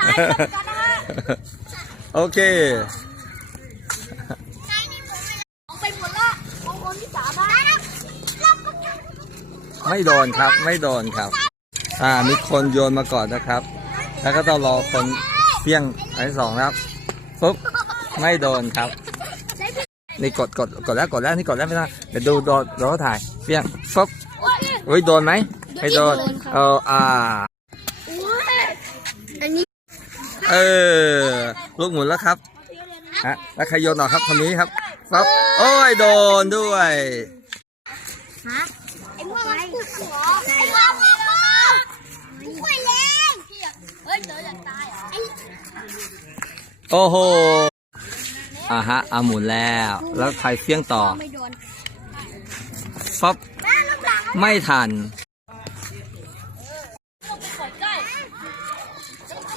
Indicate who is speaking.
Speaker 1: ตายเหมือนกันนะฮะ
Speaker 2: โอเค
Speaker 1: เอาไปหมดละมองคนที่สามแล้ว
Speaker 2: ไม่โดนครับ ไม่โดนครับ อ่า มีคนโยนมาก่อนนะครับ แล้วก็ต้องรอคนเพี้ยงอันที่สองนะครับปุ๊บไม่โดนครับ นี่กดกดกดแล้วกดแล้วนี่กดแล้วไม่ได้เดี๋ยวดูโดนโดนเขาถ่ายเพี้ยงปุ๊บเฮ้ยโดนไหมไม่โดนเอออ่า
Speaker 1: อันนี้
Speaker 2: เออ ลูกหมุนแล้วครับฮะแล้วใครโยนออกครับคนนี้ครับปั๊บโอ้ยโดนด้วย
Speaker 1: ฮะไอ้พวกมันพูดหัวไอ้พวกมันพูดคุยเล่นเฮ้ยเจออยากตายเหรอไอ้
Speaker 2: โอ้โหอ่าฮะเอาหมุนแล้ว แล้วใครเฟี้ยงต่อ
Speaker 1: ไม่โดน
Speaker 2: ปั๊บ
Speaker 1: แม่ลูก